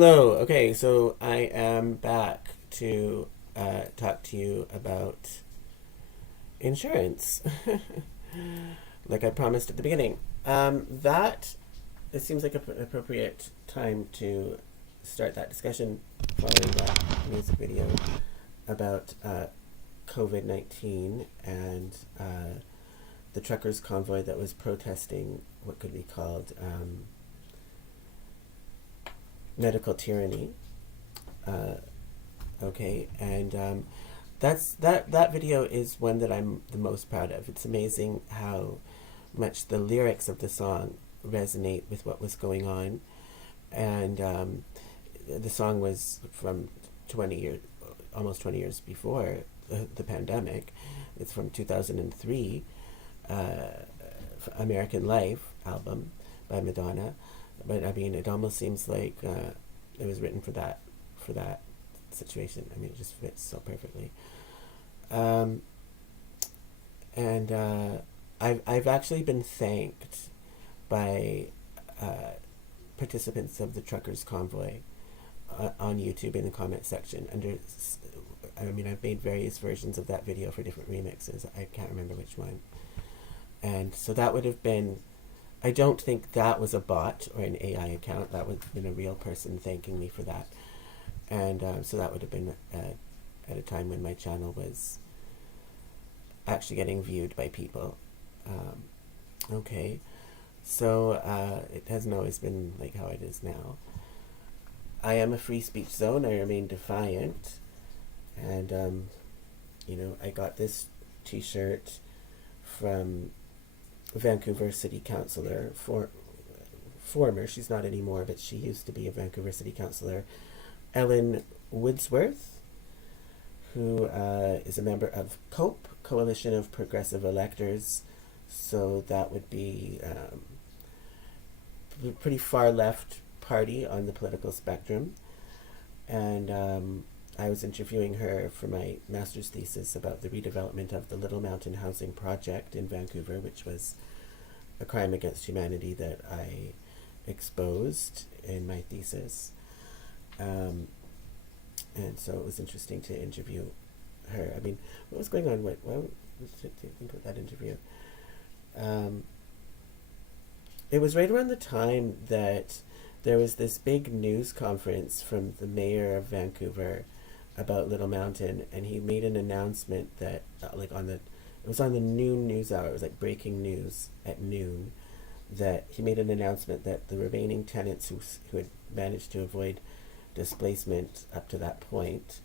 Hello. Okay, so I am back to talk to you about insurance, like I promised at the beginning. That it seems like an appropriate time to start that discussion following that music video about COVID-19 and the truckers' convoy that was protesting what could be called medical tyranny. Uh, okay, and that video is one that I'm the most proud of. It's amazing how much the lyrics of the song resonate with what was going on, and the song was from 20 years, almost 20 years before the pandemic. It's from 2003, American Life album by Madonna. But I mean, it almost seems like it was written for that situation. I mean, it just fits so perfectly. Um, and I've actually been thanked by participants of the truckers convoy on YouTube in the comment section. I mean, I've made various versions of that video for different remixes. I can't remember which one. And so that would have been. I don't think that was a bot or an AI account. That would have been a real person thanking me for that. And so that would have been at a time when my channel was actually getting viewed by people. Okay. So it hasn't always been like how it is now. I am a free speech zone. I remain defiant. And, I got this t-shirt from Vancouver City Councillor, former, she's not anymore, but she used to be a Vancouver City Councillor, Ellen Woodsworth, who is a member of COPE, Coalition of Progressive Electors. So that would be a pretty far left party on the political spectrum. And I was interviewing her for my master's thesis about the redevelopment of the Little Mountain Housing Project in Vancouver, which was a crime against humanity that I exposed in my thesis. And so it was interesting to interview her. I mean, what was going on? Why was it think of that interview? It was right around the time that there was this big news conference from the mayor of Vancouver about Little Mountain, and he made an announcement that it was on the noon news hour. It was like breaking news at noon, that he made an announcement that the remaining tenants who had managed to avoid displacement up to that point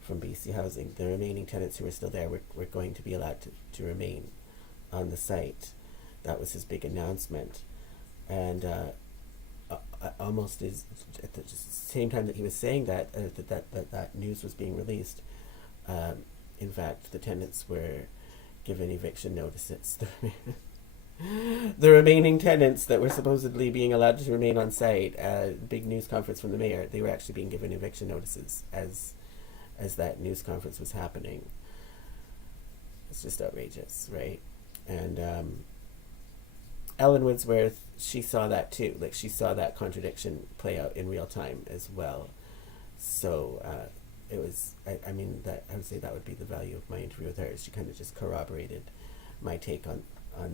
from BC Housing, the remaining tenants who were still there were going to be allowed to remain on the site. That was his big announcement. And almost at the same time that he was saying that, that news was being released, in fact, the tenants were given eviction notices. The remaining tenants that were supposedly being allowed to remain on site, big news conference from the mayor, they were actually being given eviction notices as that news conference was happening. It's just outrageous, right? And Ellen Woodsworth, she saw that too. Like, she saw that contradiction play out in real time as well. So it was, I mean, that I would say that would be the value of my interview with her. She kind of just corroborated my take on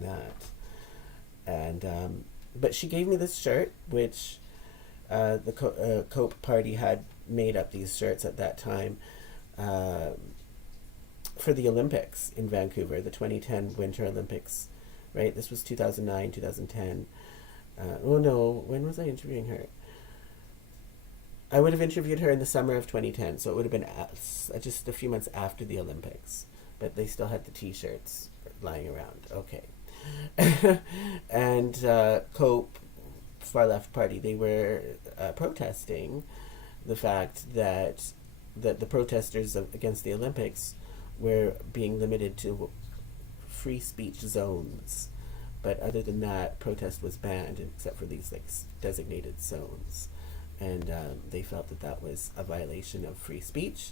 that. And but she gave me this shirt, which the Cope Party had made up these shirts at that time for the Olympics in Vancouver, the 2010 Winter Olympics. Right, this was 2009, 2010. Oh no, when was I interviewing her? I would have interviewed her in the summer of 2010, so it would have been just a few months after the Olympics. But they still had the T-shirts lying around. Okay. And COPE, Far Left Party, they were protesting the fact that the protesters against the Olympics were being limited to free speech zones, but other than that, protest was banned except for these designated zones, and they felt that was a violation of free speech.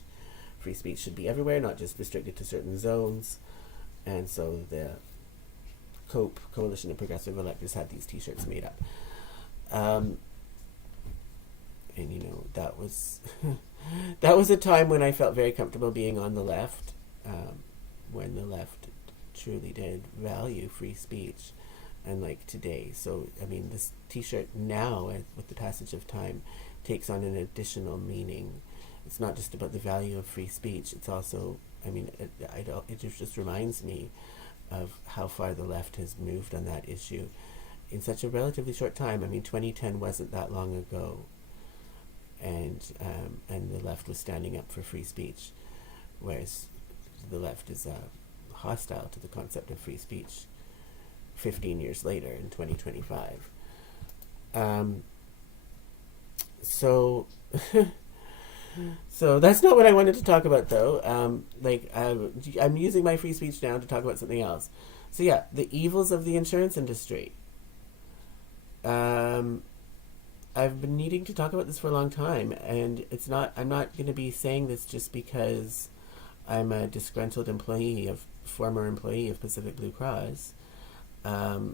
Free speech should be everywhere, not just restricted to certain zones, and so the COPE, Coalition of Progressive Electors, had these T-shirts made up. And that was that was a time when I felt very comfortable being on the left, when the left truly did value free speech, unlike today. So I mean, this T-shirt now, with the passage of time, takes on an additional meaning. It's not just about the value of free speech. It's also, I mean, it just reminds me of how far the left has moved on that issue in such a relatively short time. I mean, 2010 wasn't that long ago, and the left was standing up for free speech, whereas the left is hostile to the concept of free speech 15 years later in 2025. So so that's not what I wanted to talk about, though. I'm using my free speech now to talk about something else. So yeah, the evils of the insurance industry. I've been needing to talk about this for a long time, and I'm not going to be saying this just because I'm a disgruntled former employee of Pacific Blue Cross. They're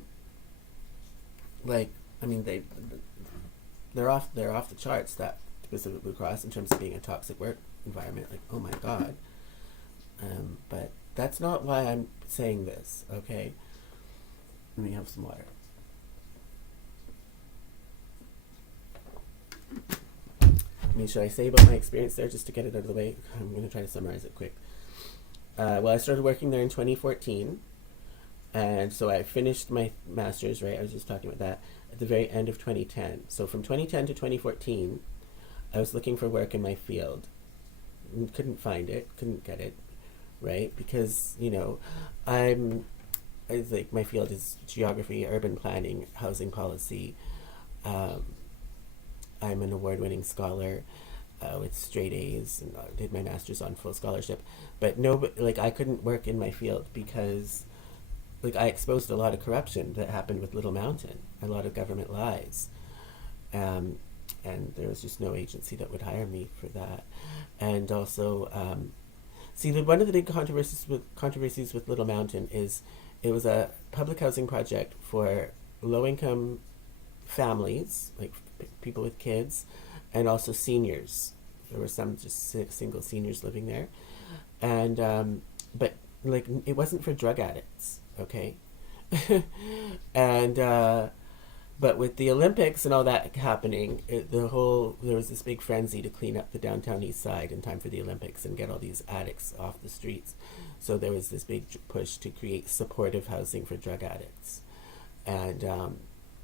off the charts, that Pacific Blue Cross, in terms of being a toxic work environment. Like, oh my God. But that's not why I'm saying this, okay? Let me have some water. I mean, should I say about my experience there just to get it out of the way? I'm going to try to summarize it quick. Well, I started working there in 2014, and so I finished my master's, right? I was just talking about that, at the very end of 2010. So from 2010 to 2014, I was looking for work in my field. Couldn't find it, couldn't get it, right? Because, my field is geography, urban planning, housing policy. I'm an award-winning scholar with straight A's, and did my master's on full scholarship. But I couldn't work in my field because, I exposed a lot of corruption that happened with Little Mountain, a lot of government lies, and there was just no agency that would hire me for that. And also, one of the big controversies with Little Mountain is it was a public housing project for low-income families, like people with kids, and also seniors. There were some just single seniors living there, and but it wasn't for drug addicts, okay? And but with the Olympics and all that happening, there was this big frenzy to clean up the downtown east side in time for the Olympics and get all these addicts off the streets. So there was this big push to create supportive housing for drug addicts, and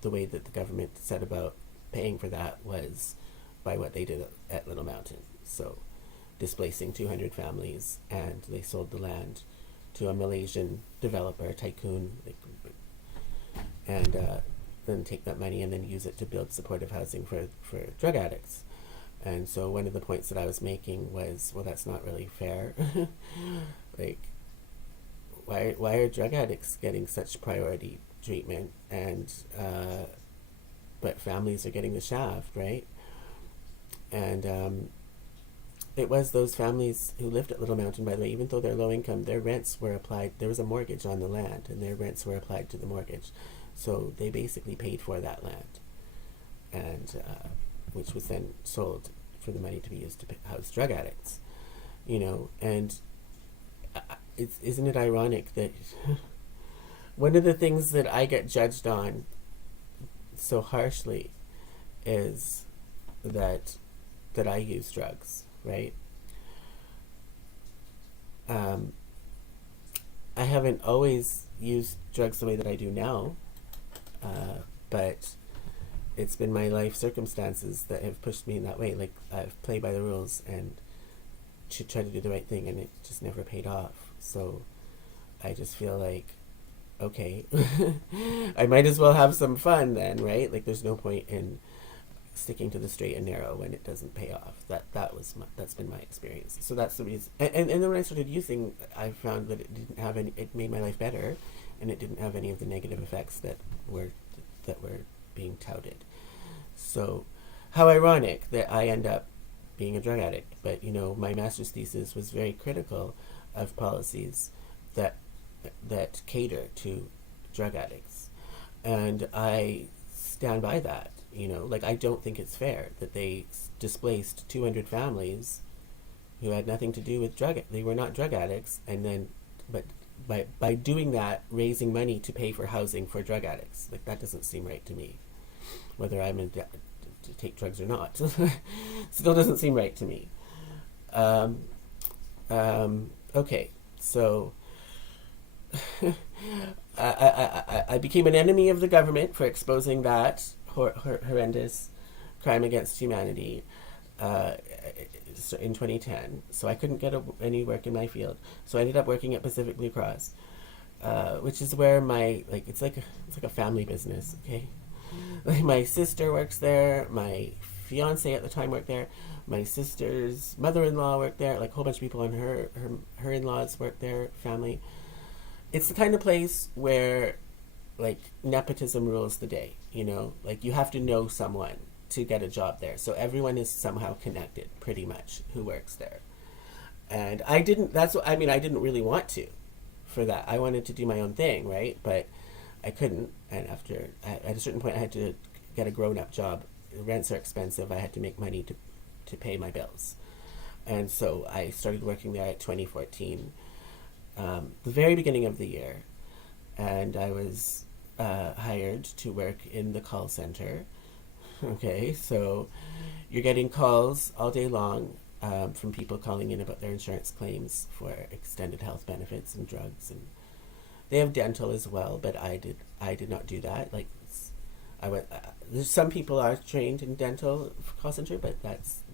the way that the government set about paying for that was by what they did at Little Mountain. So displacing 200 families, and they sold the land to a Malaysian developer, tycoon, and then take that money and then use it to build supportive housing for drug addicts. And so one of the points that I was making was, well, that's not really fair. Why are drug addicts getting such priority treatment, and but families are getting the shaft, right? And it was those families who lived at Little Mountain, by the way, even though they're low income, their rents were applied. There was a mortgage on the land, and their rents were applied to the mortgage. So they basically paid for that land, and which was then sold for the money to be used to house drug addicts. And isn't it ironic that one of the things that I get judged on so harshly is that I use drugs, right? I haven't always used drugs the way that I do now, but it's been my life circumstances that have pushed me in that way. I've played by the rules and should try to do the right thing, and it just never paid off. So I just feel like, okay, I might as well have some fun then, right? There's no point in sticking to the straight and narrow when it doesn't pay off. That's been my experience. So that's the reason. And then when I started using, I found that it didn't have any. It made my life better, and it didn't have any of the negative effects that were being touted. So, how ironic that I end up being a drug addict. But my master's thesis was very critical of policies that cater to drug addicts, and I stand by that. Like, I don't think it's fair that they displaced 200 families who had nothing to do with they were not drug addicts, and then, but by doing that, raising money to pay for housing for drug addicts. Like, that doesn't seem right to me, whether I'm to take drugs or not. Still doesn't seem right to me. Okay, so I became an enemy of the government for exposing that horrendous crime against humanity in 2010. So I couldn't get any work in my field. So I ended up working at Pacific Blue Cross, which is where it's like a family business. Okay, like, my sister works there. My fiance at the time worked there. My sister's mother-in-law worked there. Like, a whole bunch of people on her in-laws worked there. Family. It's the kind of place where, like, nepotism rules the day. Like, you have to know someone to get a job there. So everyone is somehow connected, pretty much, who works there. And I didn't really want to for that. I wanted to do my own thing, right? But I couldn't. And at a certain point, I had to get a grown-up job. Rents are expensive. I had to make money to pay my bills. And so I started working there at 2014, the very beginning of the year. And I was hired to work in the call center. Okay, so you're getting calls all day long from people calling in about their insurance claims for extended health benefits and drugs, and they have dental as well. But I did not do that. Like, some people are trained in dental call center, but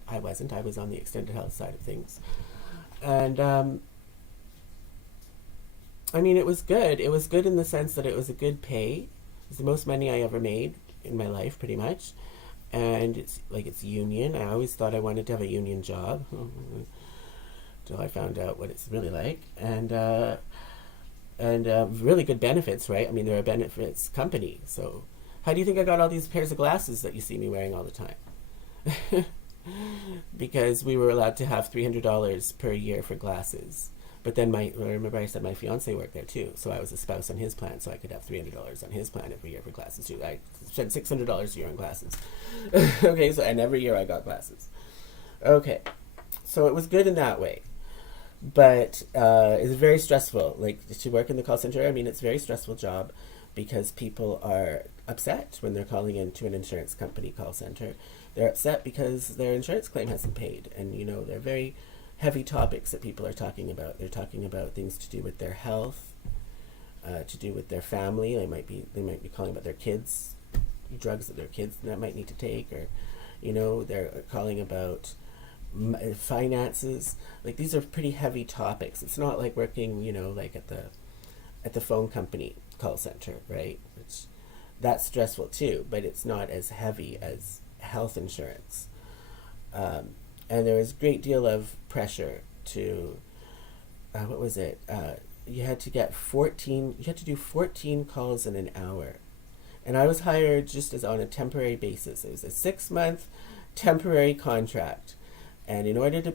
I wasn't. I was on the extended health side of things, and it was good. It was good in the sense that it was a good pay. It was the most money I ever made in my life, pretty much. And it's union. I always thought I wanted to have a union job until I found out what it's really like. And really good benefits, right? They're a benefits company. So how do you think I got all these pairs of glasses that you see me wearing all the time? Because we were allowed to have $300 per year for glasses. But then remember I said my fiance worked there too, so I was a spouse on his plan, so I could have $300 on his plan every year for glasses too. I spent $600 a year on glasses. Okay, so, and every year I got glasses. Okay, so it was good in that way, but it's very stressful. Like, to work in the call center, it's a very stressful job because people are upset when they're calling into an insurance company call center. They're upset because their insurance claim hasn't paid, and they're very heavy topics that people are talking about. They're talking about things to do with their health, to do with their family. They might be calling about their kids, drugs that their kids that might need to take, or they're calling about finances. Like, these are pretty heavy topics. It's not like working like at the phone company call center, right? That's stressful too, but it's not as heavy as health insurance. And there was a great deal of pressure to, what was it? You had to do 14 calls in an hour. And I was hired just as on a temporary basis. It was a 6-month temporary contract. And in order to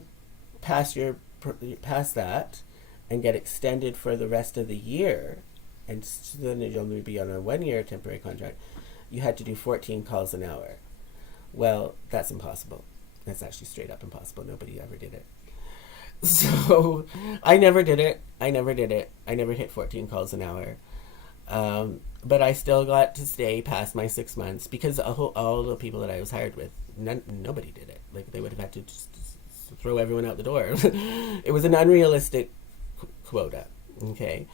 pass that and get extended for the rest of the year, and then you'd only be on a 1-year temporary contract, you had to do 14 calls an hour. Well, that's impossible. That's actually straight up impossible. Nobody ever did it. So I never did it. I never hit 14 calls an hour. But I still got to stay past my 6 months because all the people that I was hired with, nobody did it. Like, they would have had to just throw everyone out the door. It was an unrealistic quota. Okay.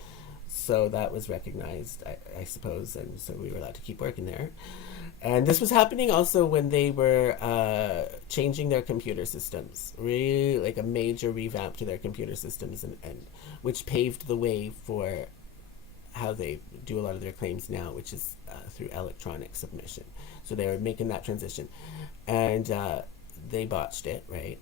So that was recognized, I suppose. And so we were allowed to keep working there. And this was happening also when they were changing their computer systems, really like a major revamp to their computer systems, and which paved the way for how they do a lot of their claims now, which is through electronic submission. So they were making that transition, and they botched it, right?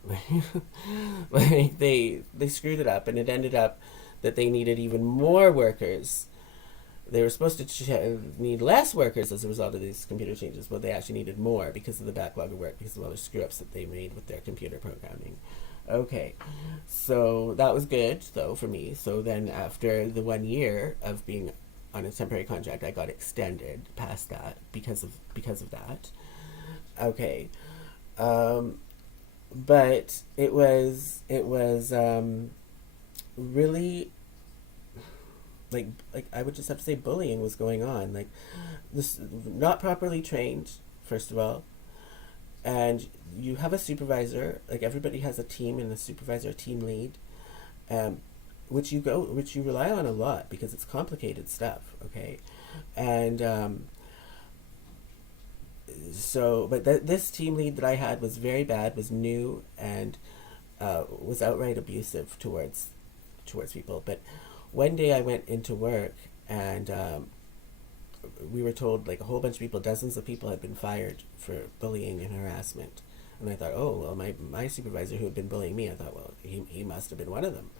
Like, they screwed it up, and it ended up that they needed even more workers. They were supposed to need less workers as a result of these computer changes, but they actually needed more because of the backlog of work, because of all the screw-ups that they made with their computer programming. Okay, so that was good, though, for me. So then after the 1 year of being on a temporary contract, I got extended past that because of that. Okay. Um, but it was really like I would just have to say bullying was going on. Like this, not properly trained, first of all, and you have a supervisor. Like everybody has a team and a supervisor, a team lead, um, which you rely on a lot because it's complicated stuff. Okay, and but this team lead that I had was very bad, was new, and was outright abusive towards people. But one day I went into work and we were told like a whole bunch of people, dozens of people had been fired for bullying and harassment. And I thought, oh, well, my supervisor who had been bullying me, I thought, well, he must have been one of them.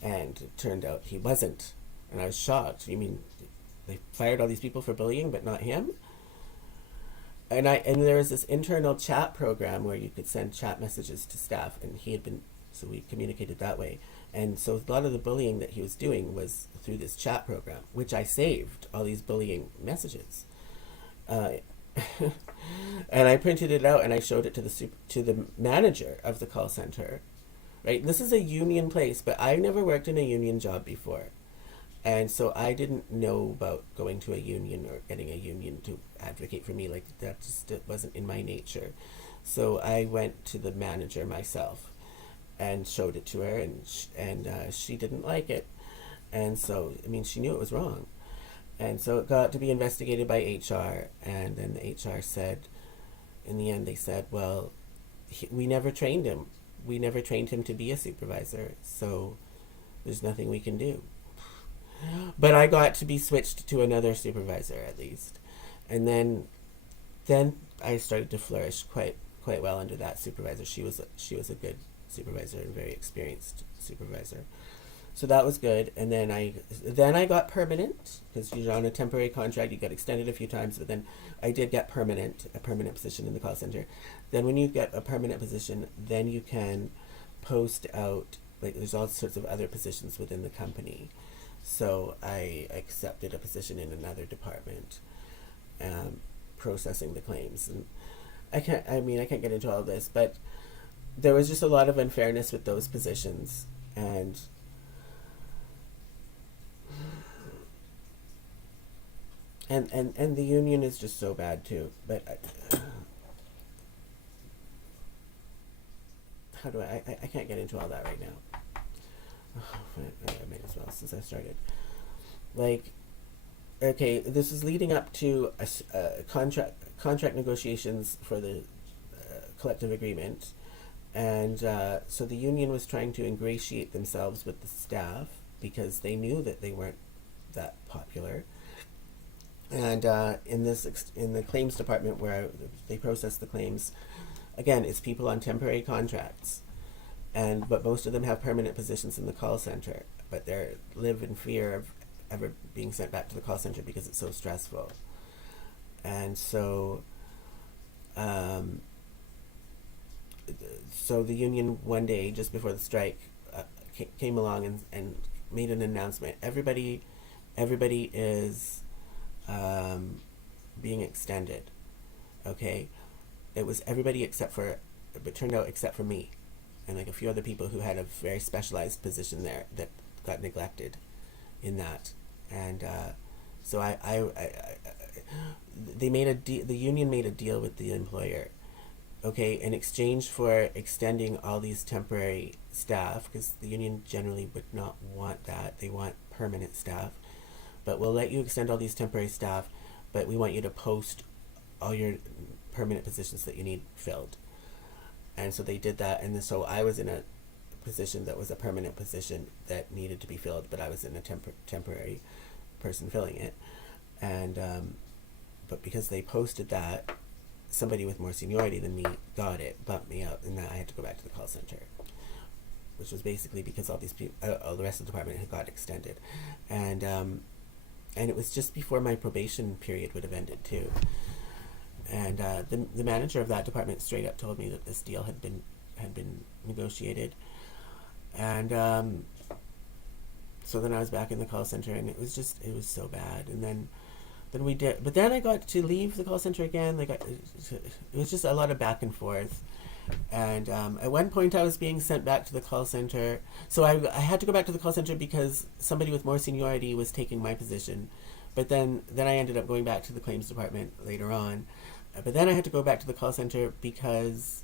And it turned out he wasn't. And I was shocked. You mean they fired all these people for bullying, but not him? And there was this internal chat program where you could send chat messages to staff, and he had been so we communicated that way. And so a lot of the bullying that he was doing was through this chat program, which I saved all these bullying messages, uh, and I printed it out and I showed it to the manager of the call center. Right, this is a union place, but I never worked in a union job before. And so I didn't know about going to a union or getting a union to advocate for me. Like that just it wasn't in my nature. So I went to the manager myself and showed it to her, and she didn't like it. And so I mean, she knew it was wrong. And so it got to be investigated by HR, and then the HR said, in the end, they said, well, we never trained him. We never trained him to be a supervisor, so there's nothing we can do. But I got to be switched to another supervisor at least, and then I started to flourish quite well under that supervisor. She was a good supervisor and very experienced supervisor, so that was good. And then I got permanent because you're on a temporary contract. You get extended a few times, but then I did get a permanent position in the call center. Then when you get a permanent position, then you can post out. Like there's all sorts of other positions within the company. So I accepted a position in another department, processing the claims. And I can't get into all of this, but there was just a lot of unfairness with those positions. And the union is just so bad too. But how do I can't get into all that right now. I may as well since I started. Like, okay, this is leading up to a contract negotiations for the collective agreement, and so the union was trying to ingratiate themselves with the staff because they knew that they weren't that popular. And in the claims department where they process the claims, again, it's people on temporary contracts, but most of them have permanent positions in the call center, but they live in fear of ever being sent back to the call center because it's so stressful. And so so the union one day just before the strike came along and made an announcement. Everybody is being extended. Okay, it was everybody it turned out except for me and like a few other people who had a very specialized position there that got neglected in that. And so they made the union made a deal with the employer, okay, in exchange for extending all these temporary staff, because the union generally would not want that. They want permanent staff. But we'll let you extend all these temporary staff, but we want you to post all your permanent positions that you need filled. And so they did that, and so I was in a position that was a permanent position that needed to be filled, but I was in a temporary person filling it. And but because they posted that, somebody with more seniority than me got it, bumped me up, and then I had to go back to the call center, which was basically because all these people, all the rest of the department had got extended, and it was just before my probation period would have ended too. And the manager of that department straight up told me that this deal had been negotiated, and so then I was back in the call center, and it was so bad. And then then we did, but then I got to leave the call center again. Like it was just a lot of back and forth. And at one point, I was being sent back to the call center. So I had to go back to the call center because somebody with more seniority was taking my position. But then I ended up going back to the claims department later on. But then I had to go back to the call center because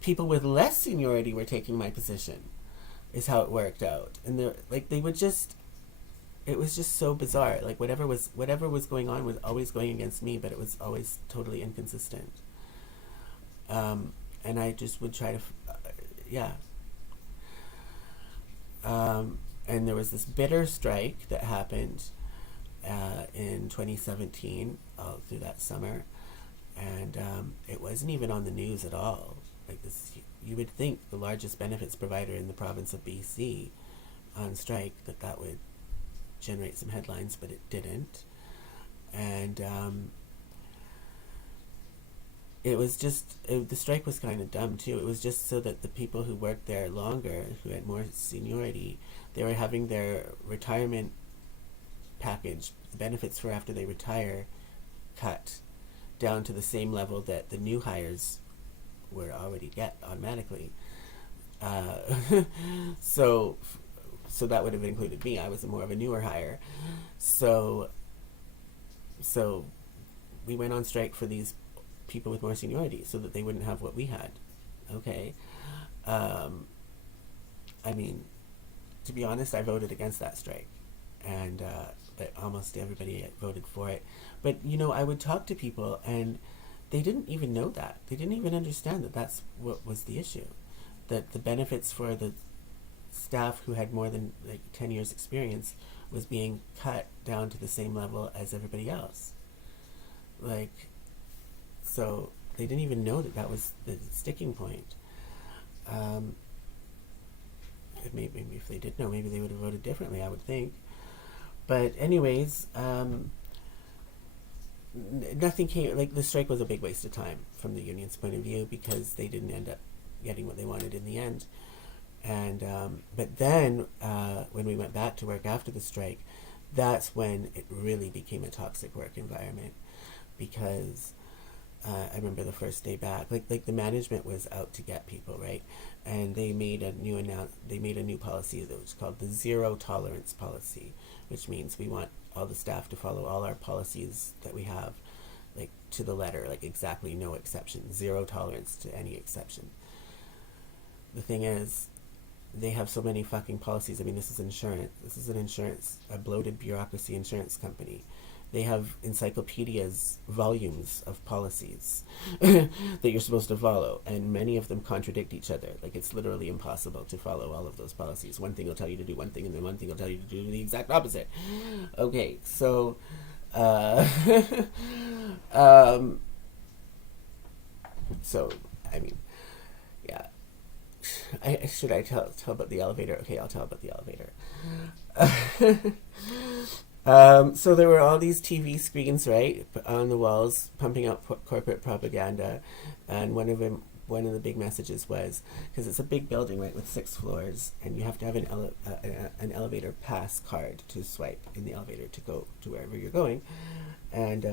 people with less seniority were taking my position, is how it worked out. And they would just, it was just so bizarre. Like whatever was going on was always going against me, but it was always totally inconsistent. And I just would try to, yeah. And there was this bitter strike that happened in 2017, all through that summer, and it wasn't even on the news at all. Like this, you would think the largest benefits provider in the province of BC on strike, that would generate some headlines, but it didn't. And it was just, the strike was kind of dumb too. It was just so that the people who worked there longer, who had more seniority, they were having their retirement package, the benefits for after they retire, cut down to the same level that the new hires were already get automatically. So that would have included me. I was more of a newer hire. So we went on strike for these people with more seniority so that they wouldn't have what we had. Okay. I mean, to be honest, I voted against that strike, and but almost everybody voted for it. But I would talk to people, and they didn't even know that. They didn't even understand that that's what was the issue. That the benefits for the staff who had more than 10 years experience was being cut down to the same level as everybody else. So they didn't even know that was the sticking point. Maybe if they did know, maybe they would have voted differently, I would think. But anyways, nothing came. The strike was a big waste of time from the union's point of view because they didn't end up getting what they wanted in the end. And but then when we went back to work after the strike, that's when it really became a toxic work environment, because I remember the first day back, the management was out to get people, right? And they made a new policy that was called the zero tolerance policy, which means we want all the staff to follow all our policies that we have, to the letter, exactly no exception, zero tolerance to any exception. The thing is, they have so many fucking policies. I mean, this is insurance. This is a bloated bureaucracy insurance company. They have encyclopedias, volumes of policies that you're supposed to follow, and many of them contradict each other. It's literally impossible to follow all of those policies. One thing will tell you to do one thing, and then one thing will tell you to do the exact opposite. Okay, so so I mean, yeah. Should I tell about the elevator? Okay, I'll tell about the elevator. So there were all these TV screens, right, on the walls, pumping out corporate propaganda, and one of the big messages was, because it's a big building, right, with 6 floors, and you have to have an elevator pass card to swipe in the elevator to go to wherever you're going, and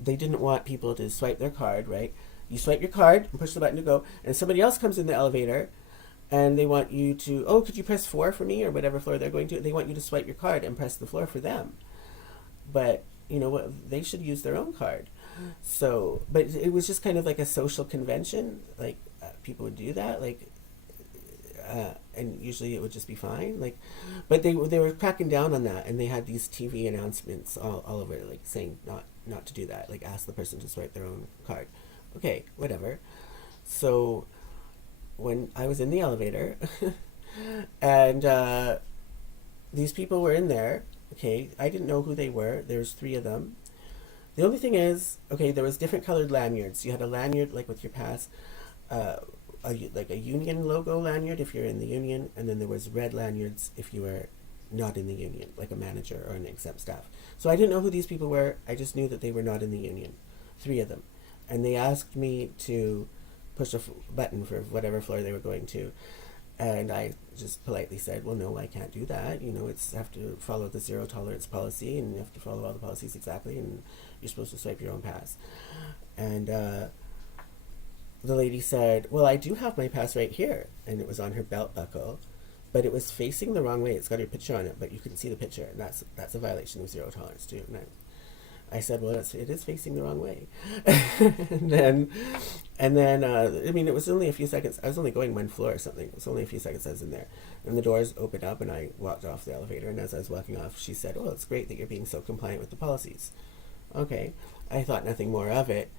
they didn't want people to swipe their card, right? You swipe your card and push the button to go, and somebody else comes in the elevator, and they want you to, could you press 4 for me, or whatever floor they're going to. They want you to swipe your card and press the floor for them. But, they should use their own card. So, but it was just kind of like a social convention. People would do that, and usually it would just be fine. But they were cracking down on that, and they had these TV announcements all over, saying not to do that. Ask the person to swipe their own card. Okay, whatever. So when I was in the elevator, and these people were in there. Okay, I didn't know who they were. There was 3 of them. The only thing is, there was different colored lanyards. You had a lanyard with your pass, a union logo lanyard if you're in the union, and then there was red lanyards if you were not in the union, like a manager or an exempt staff. So I didn't know who these people were. I just knew that they were not in the union, 3 of them, and they asked me to push a button for whatever floor they were going to, And I just politely said, well, no, I can't do that. It's have to follow the zero tolerance policy, and you have to follow all the policies exactly, and you're supposed to swipe your own pass. And the lady said, well, I do have my pass right here. And it was on her belt buckle, but it was facing the wrong way. It's got her picture on it, but you couldn't see the picture. And that's a violation of zero tolerance, too. And I said, well, it is facing the wrong way. and then, I mean, it was only a few seconds. I was only going one floor or something. It was only a few seconds I was in there. And the doors opened up, and I walked off the elevator. And as I was walking off, she said, oh, it's great that you're being so compliant with the policies. Okay. I thought nothing more of it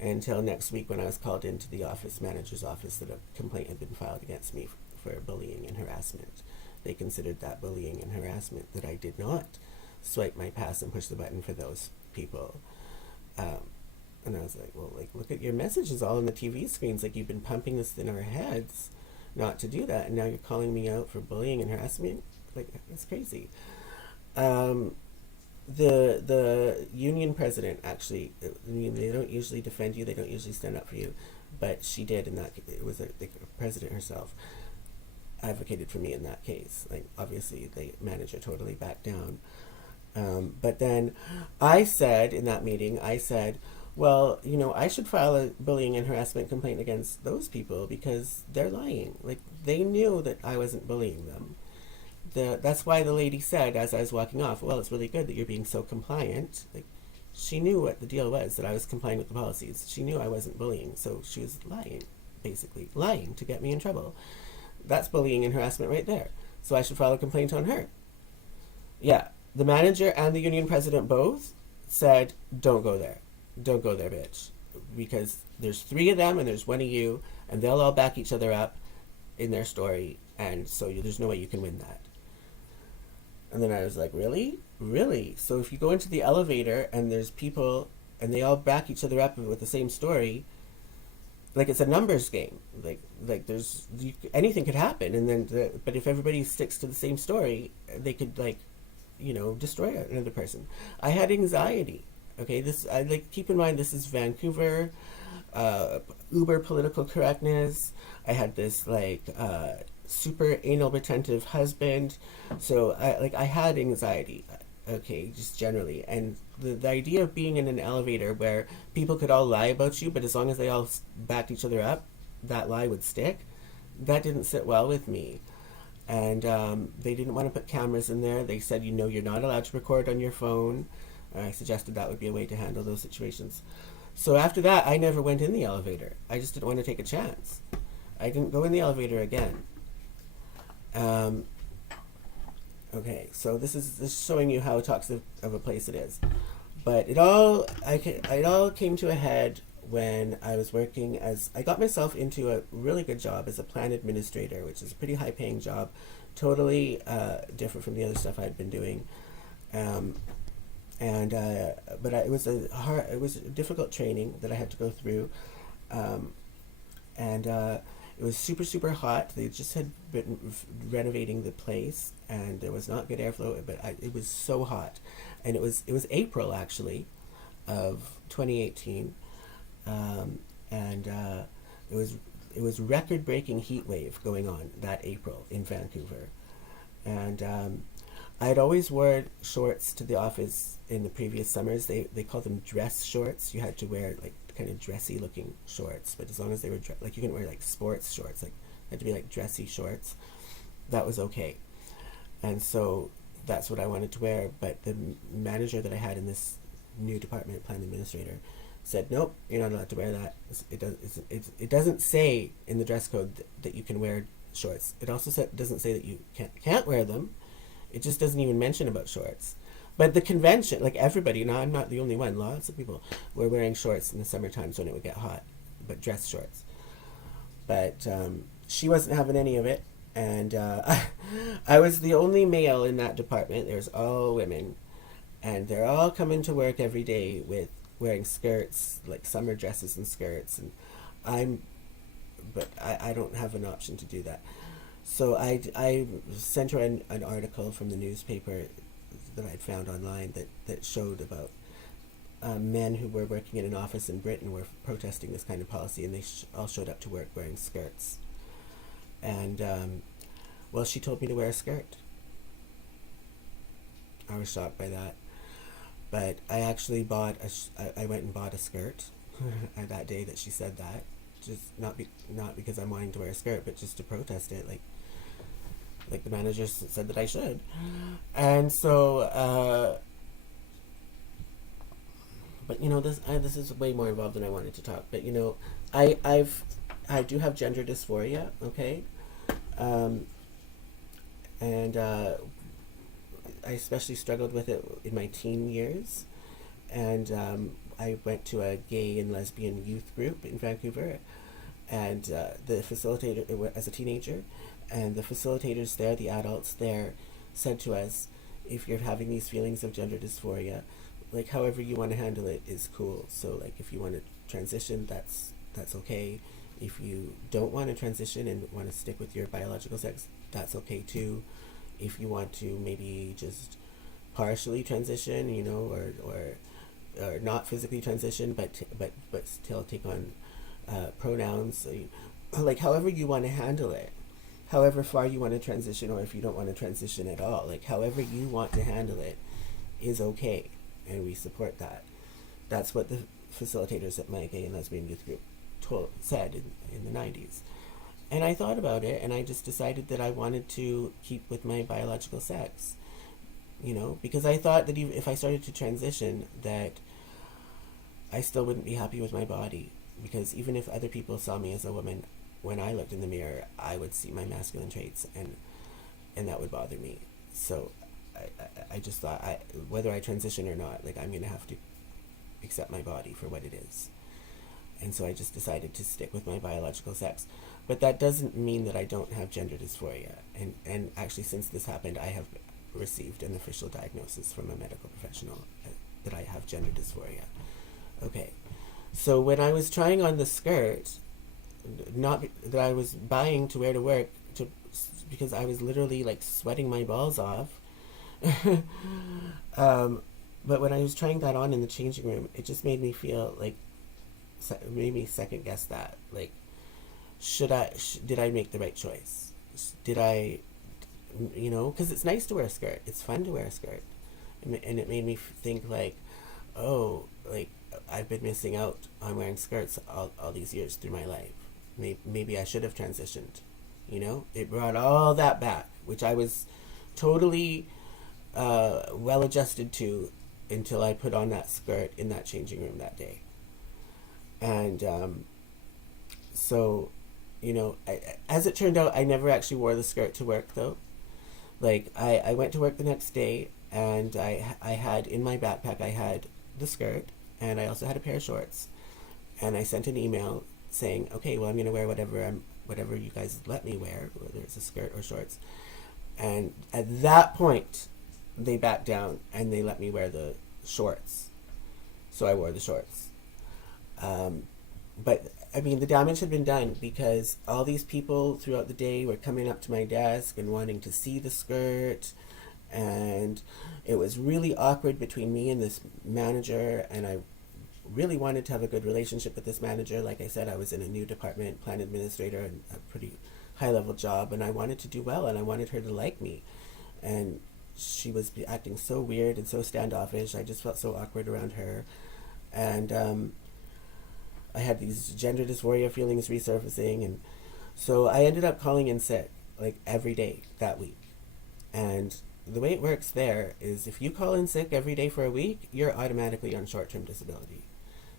until next week when I was called into the office manager's office that a complaint had been filed against me for bullying and harassment. They considered that bullying and harassment, that I did not swipe my pass and push the button for those people. And I was like, well, look at your messages all on the TV screens. You've been pumping this in our heads not to do that, and now you're calling me out for bullying and harassment? It's crazy. The union president, actually, they don't usually defend you, they don't usually stand up for you, but she did. In that it was the president herself advocated for me in that case. Obviously the manager totally backed down. But then I said in that meeting, well, I should file a bullying and harassment complaint against those people because they're lying. They knew that I wasn't bullying them. That's why the lady said, as I was walking off, well, it's really good that you're being so compliant. She knew what the deal was, that I was complying with the policies. She knew I wasn't bullying, so she was lying, basically. Lying to get me in trouble. That's bullying and harassment right there. So I should file a complaint on her. Yeah, the manager and the union president both said, don't go there. Don't go there, bitch. Because there's 3 of them and there's 1 of you, and they'll all back each other up in their story, and so there's no way you can win that. And then I was like, really? Really? So if you go into the elevator and there's people and they all back each other up with the same story, it's a numbers game. There's anything could happen, and then but if everybody sticks to the same story, they could destroy another person. I had anxiety. Okay, keep in mind, this is Vancouver, uber political correctness. I had this super anal retentive husband, so I had anxiety. Okay, just generally, and the idea of being in an elevator where people could all lie about you, but as long as they all backed each other up, that lie would stick. That didn't sit well with me. And they didn't want to put cameras in there. They said, you're not allowed to record on your phone. I suggested that would be a way to handle those situations. So after that, I never went in the elevator. I just didn't want to take a chance. I didn't go in the elevator again. Okay, so this is showing you how toxic of a place it is. But it all came to a head when I was working I got myself into a really good job as a plan administrator, which is a pretty high-paying job, totally different from the other stuff I'd been doing. But it was a difficult training that I had to go through, it was super, super hot. They just had been renovating the place, and there was not good airflow, but it was so hot. And it was April, actually, of 2018, it was record-breaking heat wave going on that April in Vancouver. And I'd always wore shorts to the office in the previous summers. They called them dress shorts. You had to wear kind of dressy looking shorts, but as long as they were you couldn't wear sports shorts. It had to be dressy shorts. That was okay. And so that's what I wanted to wear. But the manager that I had in this new department, plan administrator, said, nope, you're not allowed to wear that. It doesn't say in the dress code that you can wear shorts. It also doesn't say that you can't wear them. It just doesn't even mention about shorts. But the convention, everybody, I'm not the only one, lots of people were wearing shorts in the summer times when it would get hot, but dress shorts. But she wasn't having any of it, and I was the only male in that department. There's all women, and they're all coming to work every day with wearing skirts, summer dresses and skirts, and I don't have an option to do that. So I sent her an article from the newspaper that I'd found online that showed about men who were working in an office in Britain were protesting this kind of policy, and they all showed up to work wearing skirts. And well, she told me to wear a skirt. I was shocked by that, but I actually I went and bought a skirt that day that she said that. Just not because I'm wanting to wear a skirt, but just to protest it. Like the manager said that I should, and so. But this is way more involved than I wanted to talk. But I do have gender dysphoria. Okay, and I especially struggled with it in my teen years, and I went to a gay and lesbian youth group in Vancouver, and the facilitator as a teenager, and the facilitators there, the adults there, said to us, if you're having these feelings of gender dysphoria, like however you want to handle it is cool. So like if you want to transition, that's okay. If you don't want to transition and want to stick with your biological sex, that's okay too. If you want to maybe just partially transition, or not physically transition, but still take on pronouns, like however you want to handle it, however far you want to transition, or if you don't want to transition at all, like however you want to handle it is okay, and we support that. That's what the facilitators at my gay and lesbian youth group said in the 90s. And I thought about it, and I just decided that I wanted to keep with my biological sex, because I thought that even if I started to transition, that I still wouldn't be happy with my body, because even if other people saw me as a woman, when I looked in the mirror, I would see my masculine traits, and that would bother me. So I just thought, whether I transition or not, like I'm going to have to accept my body for what it is. And so I just decided to stick with my biological sex. But that doesn't mean that I don't have gender dysphoria. And actually, since this happened, I have received an official diagnosis from a medical professional that I have gender dysphoria. Okay. So when I was trying on the skirt, not that I was buying to wear to work, because I was literally like sweating my balls off. But when I was trying that on in the changing room, it just made me feel like, made me second guess that, like, did I make the right choice? Did I, because it's nice to wear a skirt, it's fun to wear a skirt, and it made me think like, oh, like I've been missing out on wearing skirts all these years through my life. Maybe I should have transitioned. It brought all that back, which I was totally well adjusted to until I put on that skirt in that changing room that day. And so, as it turned out, I never actually wore the skirt to work, though. Like, I went to work the next day, and I had in my backpack, I had the skirt, and I also had a pair of shorts. And I sent an email saying, okay, well, I'm going to wear whatever you guys let me wear, whether it's a skirt or shorts. And at that point, they backed down, and they let me wear the shorts. So I wore the shorts. But I mean, the damage had been done, because all these people throughout the day were coming up to my desk and wanting to see the skirt, and it was really awkward between me and this manager, and I really wanted to have a good relationship with this manager. Like I said, I was in a new department, plan administrator, and a pretty high-level job, and I wanted to do well, and I wanted her to like me. And she was acting so weird and so standoffish. I just felt so awkward around her. And I had these gender dysphoria feelings resurfacing, and so I ended up calling in sick like every day that week. And the way it works there is, if you call in sick every day for a week, you're automatically on short-term disability.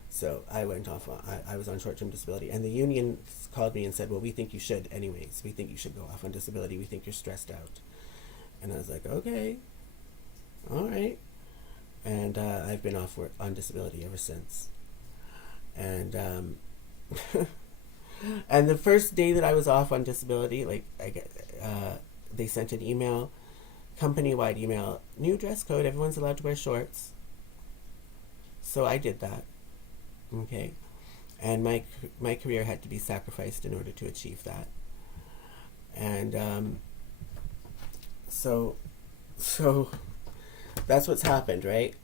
So I went off. I was on short-term disability, and the union called me and said, "Well, we think you should anyways. We think you should go off on disability. We think you're stressed out." And I was like, "Okay, all right." And I've been off on disability ever since. And and the first day that I was off on disability, like they sent an email, company-wide email, new dress code. Everyone's allowed to wear shorts. So I did that. Okay, and my career had to be sacrificed in order to achieve that. And so that's what's happened, right?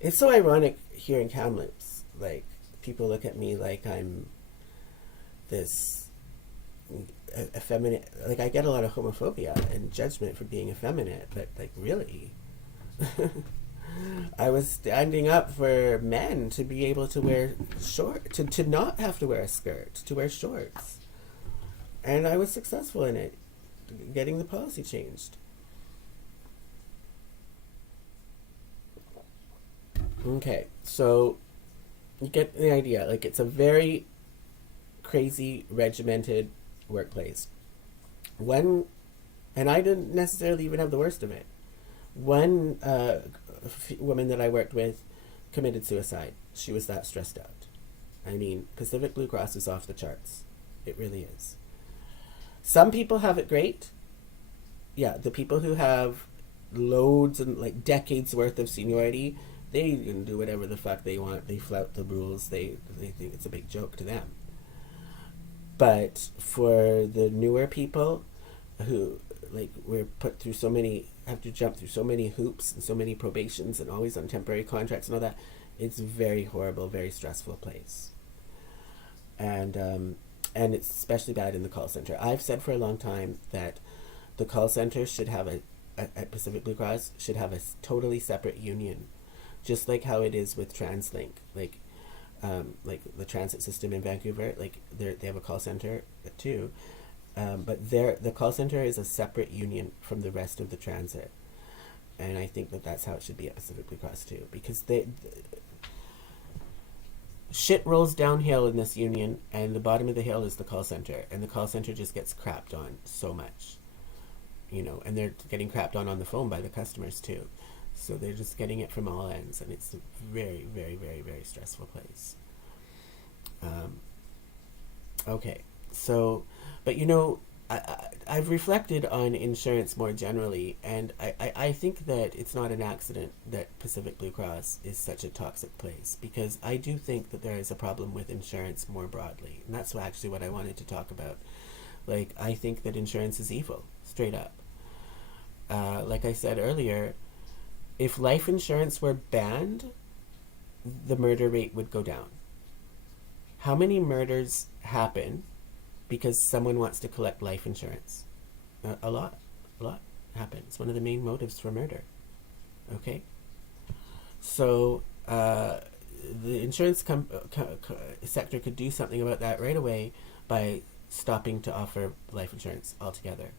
It's so ironic here in Kamloops. Like, people look at me like I'm this effeminate. Like, I get a lot of homophobia and judgment for being effeminate, but like, really, I was standing up for men to be able to wear to not have to wear a skirt, to wear shorts, and I was successful in it, getting the policy changed. Okay, so you get the idea. Like, it's a very crazy, regimented workplace. One, and I didn't necessarily even have the worst of it. One woman that I worked with committed suicide. She was that stressed out. I mean, Pacific Blue Cross is off the charts. It really is. Some people have it great. Yeah, the people who have loads and like decades worth of seniority, they can do whatever the fuck they want. They flout the rules. They think it's a big joke to them. But for the newer people who like we're put through so many, have to jump through so many hoops and so many probations and always on temporary contracts and all that, it's very horrible, very stressful place. And it's especially bad in the call center. I've said for a long time that the call center should have at Pacific Blue Cross should have a totally separate union, just like how it is with TransLink. Like the transit system in Vancouver, like they have a call center too, but the call center is a separate union from the rest of the transit, and I think that that's how it should be at Pacific Blue Cross too, because shit rolls downhill in this union, and the bottom of the hill is the call center, and the call center just gets crapped on so much, and they're getting crapped on the phone by the customers too. So they're just getting it from all ends, and it's a very, very, very, very stressful place. Okay, so, but I've reflected on insurance more generally, and I think that it's not an accident that Pacific Blue Cross is such a toxic place, because I do think that there is a problem with insurance more broadly, and that's actually what I wanted to talk about. Like, I think that insurance is evil, straight up. Like I said earlier, if life insurance were banned, the murder rate would go down. How many murders happen because someone wants to collect life insurance? A lot happen. It's one of the main motives for murder. Okay? So, the insurance sector could do something about that right away by stopping to offer life insurance altogether.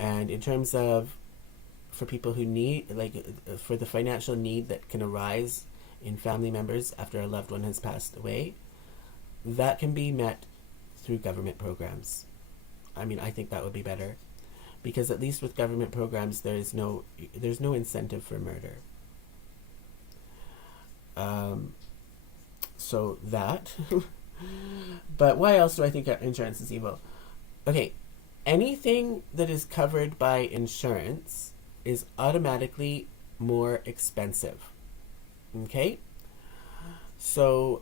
And in terms of for people who need, for the financial need that can arise in family members after a loved one has passed away, that can be met through government programs. I mean, I think that would be better, because at least with government programs, there's no incentive for murder. So that. But why else do I think insurance is evil? Okay, anything that is covered by insurance is automatically more expensive. Okay? So,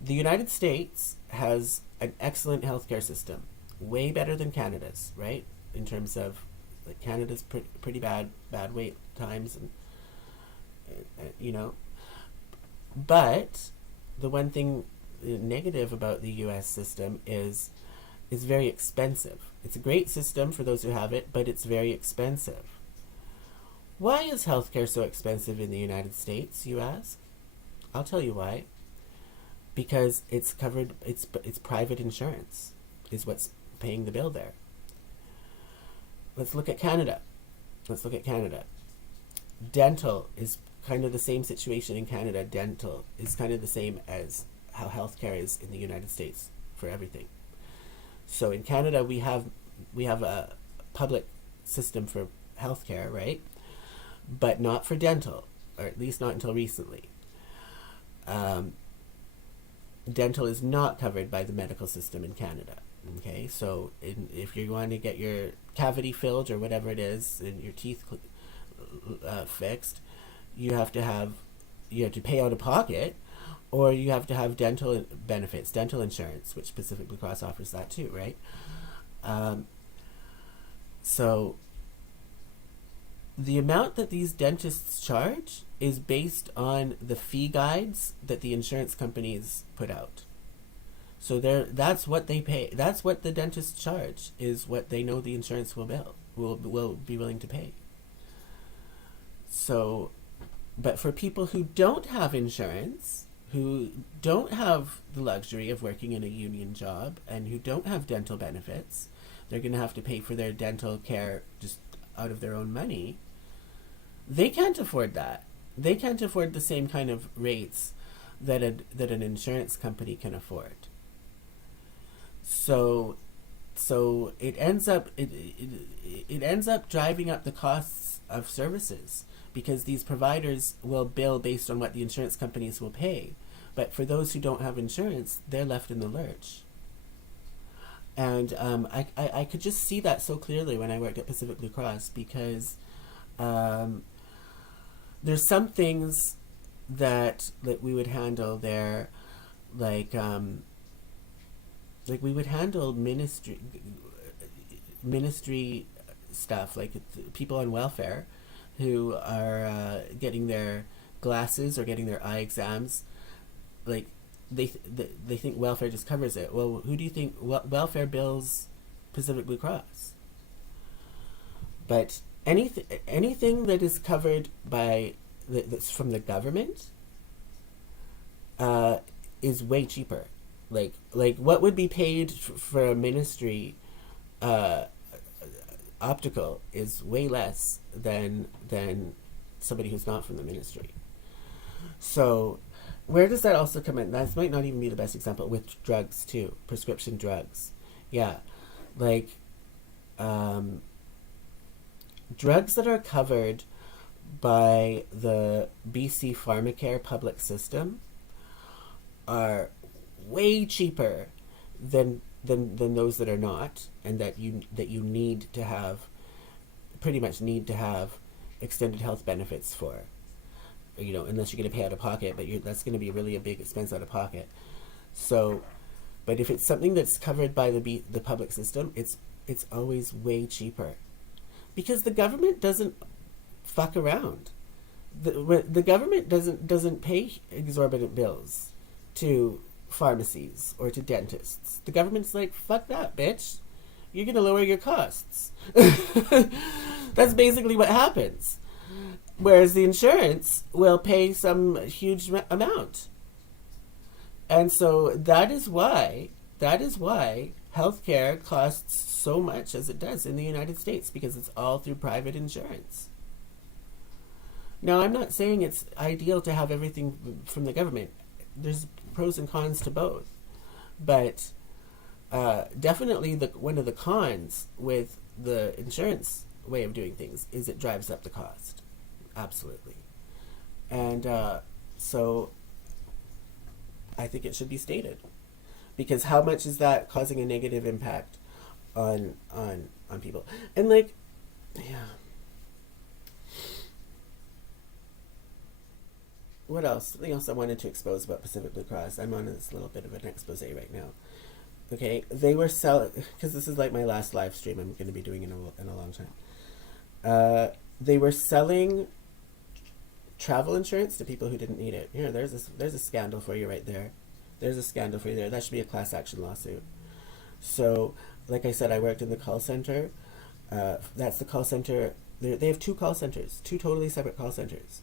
the United States has an excellent healthcare system, way better than Canada's, right? In terms of, like, Canada's pretty bad wait times, and But the one thing negative about the U.S. system is very expensive. It's a great system for those who have it, but it's very expensive. Why is healthcare so expensive in the United States, you ask? I'll tell you why. Because it's covered, it's private insurance is what's paying the bill there. Let's look at Canada. Dental is kind of the same situation in Canada. Dental is kind of the same as how healthcare is in the United States for everything. So in Canada, we have a public system for healthcare, right? But not for dental, or at least not until recently. Dental is not covered by the medical system in Canada. Okay, so if you want to get your cavity filled or whatever it is, and your teeth fixed, you have to pay out of pocket, or you have to have dental benefits, dental insurance, which Pacific Blue Cross offers that too, right? So the amount that these dentists charge is based on the fee guides that the insurance companies put out. So that's what they pay. That's what the dentists charge, is what they know the insurance will be willing to pay. So, but for people who don't have insurance, who don't have the luxury of working in a union job, and who don't have dental benefits, they're going to have to pay for their dental care just out of their own money. They can't afford that. They can't afford the same kind of rates that an insurance company can afford. So it ends up driving up the costs of services, because these providers will bill based on what the insurance companies will pay. But for those who don't have insurance, they're left in the lurch. And I could just see that so clearly when I worked at Pacific Blue Cross, because there's some things that we would handle there, like we would handle ministry stuff, like people on welfare who are getting their glasses or getting their eye exams. Like they think welfare just covers it. Well, who do you think welfare bills Pacific Blue Cross? But anything that is covered by that's from the government is way cheaper. Like what would be paid for a ministry optical is way less than somebody who's not from the ministry. So where does that also come in? That might not even be the best example. With drugs too, prescription drugs. Yeah, like drugs that are covered by the BC Pharmacare public system are way cheaper than those that are not, and that you need to have, pretty much need to have extended health benefits for, unless you're going to pay out of pocket, but that's going to be really a big expense out of pocket. So, but if it's something that's covered by the public system, it's always way cheaper, because the government doesn't fuck around. The government doesn't pay exorbitant bills to pharmacies or to dentists. The government's like, fuck that, bitch. You're going to lower your costs. That's basically what happens. Whereas the insurance will pay some huge amount. And so that is why healthcare costs so much as it does in the United States, because it's all through private insurance. Now, I'm not saying it's ideal to have everything from the government. There's pros and cons to both. But definitely one of the cons with the insurance way of doing things is it drives up the cost. Absolutely. And so I think it should be stated. Because how much is that causing a negative impact on people? And yeah. What else? Something else I wanted to expose about Pacific Blue Cross. I'm on this little bit of an expose right now. Okay, they were selling, because this is like my last live stream I'm going to be doing in a long time. They were selling travel insurance to people who didn't need it. Here, there's a scandal for you right there. There's a scandal for you there. That should be a class action lawsuit. So, like I said, I worked in the call center. That's the call center. They have two call centers, two totally separate call centers.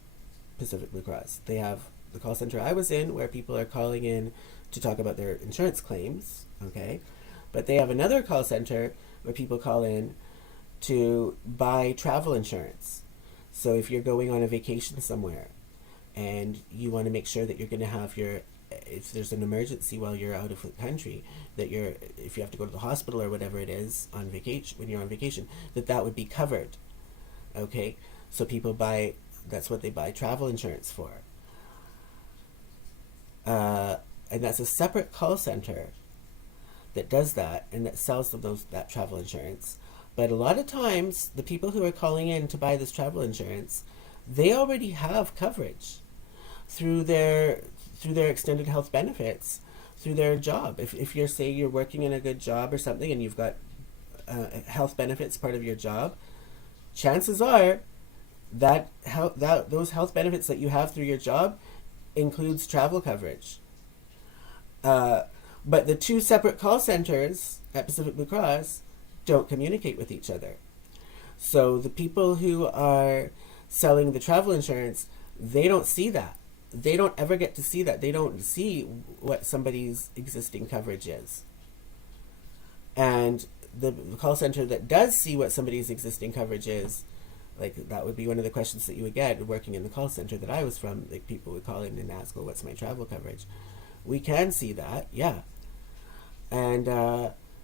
Pacific Blue Cross. They have the call center I was in, where people are calling in to talk about their insurance claims, okay? But they have another call center where people call in to buy travel insurance. So if you're going on a vacation somewhere and you want to make sure that you're going to have if there's an emergency while you're out of the country, if you have to go to the hospital or whatever it is on vacation, when you're on vacation, that would be covered, okay? So that's what they buy travel insurance for. And that's a separate call center that does that and that sells them that travel insurance. But a lot of times, the people who are calling in to buy this travel insurance, they already have coverage through their extended health benefits, through their job. If you're working in a good job or something, and you've got health benefits part of your job, chances are that those health benefits that you have through your job includes travel coverage. But the two separate call centers at Pacific Blue Cross don't communicate with each other. So the people who are selling the travel insurance, they don't see that. They don't ever get to see that. They don't see what somebody's existing coverage is. And the call center that does see what somebody's existing coverage is, like that would be one of the questions that you would get working in the call center that I was from. Like people would call in and ask, well, what's my travel coverage? We can see that, yeah. And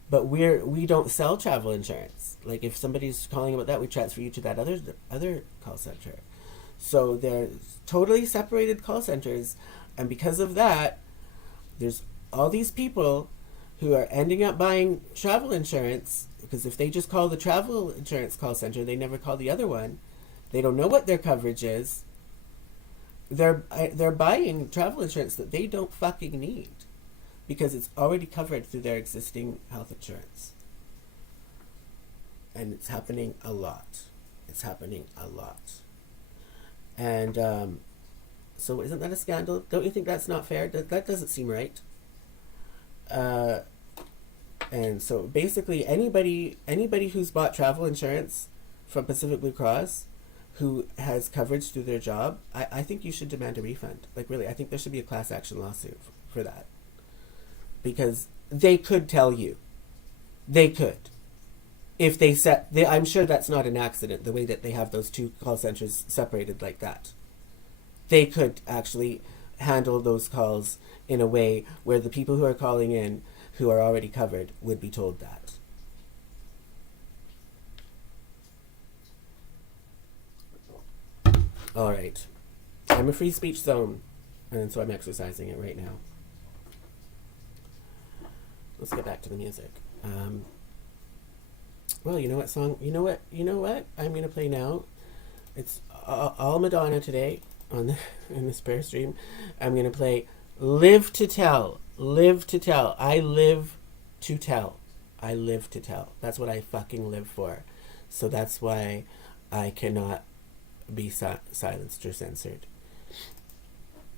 but we don't sell travel insurance. Like if somebody's calling about that, we transfer you to that other call center. So they're totally separated call centers, and because of that, there's all these people who are ending up buying travel insurance because if they just call the travel insurance call center, they never call the other one. They don't know what their coverage is. They're buying travel insurance that they don't fucking need because it's already covered through their existing health insurance. And it's happening a lot. It's happening a lot. And so isn't that a scandal? Don't you think that's not fair? That doesn't seem right. And so basically anybody who's bought travel insurance from Pacific Blue Cross who has coverage through their job, I think you should demand a refund. Like really, I think there should be a class action lawsuit for that. Because they could tell you. They could. If they I'm sure that's not an accident, the way that they have those two call centers separated like that. They could actually handle those calls in a way where the people who are calling in who are already covered would be told that. All right. I'm a free speech zone, and so I'm exercising it right now. Let's get back to the music. Well, you know what song? You know what? I'm gonna play now. It's all Madonna today in the spare stream. I'm gonna play "Live to Tell." Live to tell. I live to tell. I live to tell. That's what I fucking live for. So that's why I cannot be silenced or censored.